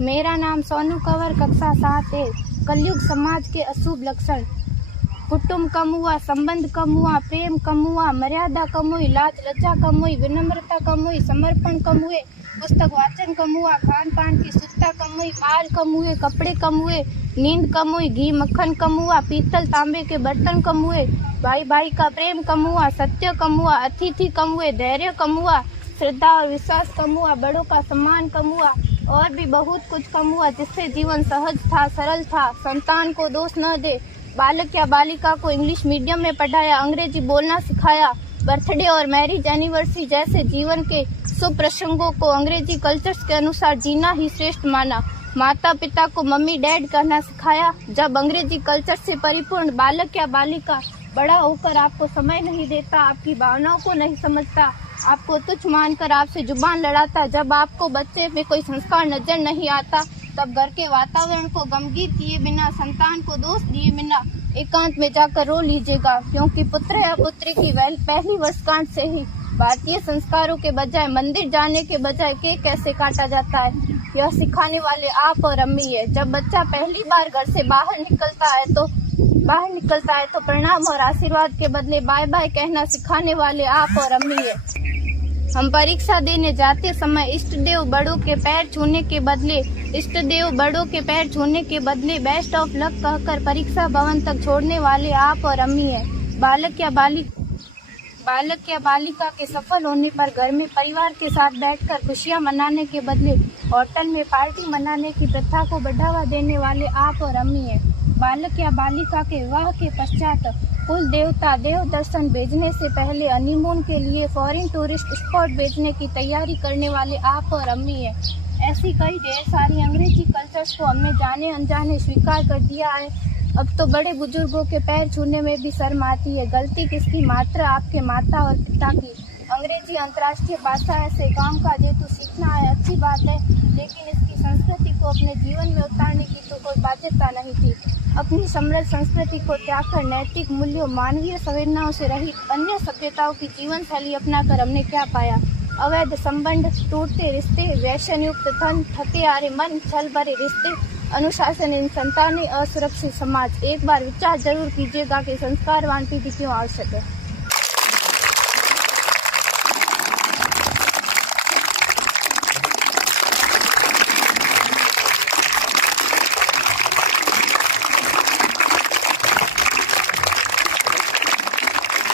मेरा नाम सोनू कंवर, कक्षा 7 है। कलयुग समाज के अशुभ लक्षण। कुटुंब कम हुआ, संबंध कम हुआ, प्रेम कम हुआ, मर्यादा कम हुई, लाज लज्जा कम हुई, विनम्रता कम हुई, समर्पण कम हुए, पुस्तक वाचन कम हुआ, खान पान की शुद्धता कम हुई, बाल कम हुए, कपड़े कम हुए, नींद कम हुई, घी मक्खन कम हुआ, पीतल तांबे के बर्तन कम हुए, भाई भाई का प्रेम कम हुआ, सत्य कम हुआ, अतिथि कम हुए, धैर्य कम हुआ, श्रद्धा और विश्वास कम हुआ, बड़ों का सम्मान कम हुआ और भी बहुत कुछ कम हुआ, जिससे जीवन सहज था, सरल था। संतान को दोष न दे। बालक या बालिका को इंग्लिश मीडियम में पढ़ाया, अंग्रेजी बोलना सिखाया, बर्थडे और मैरिज एनिवर्सरी जैसे जीवन के शुभ प्रसंगों को अंग्रेजी कल्चर्स के अनुसार जीना ही श्रेष्ठ माना। माता पिता को मम्मी डैड कहना सिखाया। जब अंग्रेजी कल्चर से परिपूर्ण बालक या बालिका बड़ा होकर आपको समय नहीं देता, आपकी भावनाओं को नहीं समझता, आपको तुच्छ मानकर आपसे जुबान लड़ाता, जब आपको बच्चे में कोई संस्कार नजर नहीं आता, तब घर के वातावरण को गमगीन किए बिना, संतान को दोष दिए बिना एकांत में जाकर रो लीजिएगा, क्योंकि पुत्र या पुत्री की पहली वर्षगांठ से ही भारतीय संस्कारों के बजाय, मंदिर जाने के बजाय केक कैसे काटा जाता है, यह सिखाने वाले आप और अम्मी है। जब बच्चा पहली बार घर से बाहर निकलता है तो प्रणाम और आशीर्वाद के बदले बाय बाय कहना सिखाने वाले आप और अम्मी है। हम परीक्षा देने जाते समय इष्ट देव बड़ों के पैर छूने के बदले बेस्ट ऑफ लक कहकर परीक्षा भवन तक छोड़ने वाले आप और अम्मी है। बालक या बालिका के सफल होने पर घर में परिवार के साथ बैठकर खुशियां मनाने के बदले होटल में पार्टी मनाने की प्रथा को बढ़ावा देने वाले आप और अम्मी है। बालक या बालिका के विवाह के पश्चात कुल देवता देव दर्शन भेजने से पहले हनीमून के लिए फॉरेन टूरिस्ट स्पॉट भेजने की तैयारी करने वाले आप और अम्मी है। ऐसी कई ढेर सारी अंग्रेजी कल्चर्स को हमने जाने अनजाने स्वीकार कर दिया है। अब तो बड़े बुजुर्गों के पैर छूने में भी शर्म आती है। गलती किसकी? मात्र आपके माता और पिता की। अंग्रेजी अंतर्राष्ट्रीय भाषा है, से काम काज हेतु सीखना है, अच्छी बात है, लेकिन इसकी संस्कृति को अपने जीवन में उतारने की तो कोई बाध्यता नहीं थी। अपनी समृद्ध संस्कृति को त्याग कर नैतिक मूल्यों, मानवीय संवेदनाओं से रहित अन्य सभ्यताओं की जीवन शैली अपनाकर हमने क्या पाया? अवैध संबंध, टूटते रिश्ते, व्यसन युक्त धन, थके हारे मन, छल भरे रिश्ते, अनुशासनहीन संतानें, असुरक्षित समाज। एक बार विचार जरूर कीजिएगा कि संस्कारवान पीढ़ी क्यों आवश्यक है।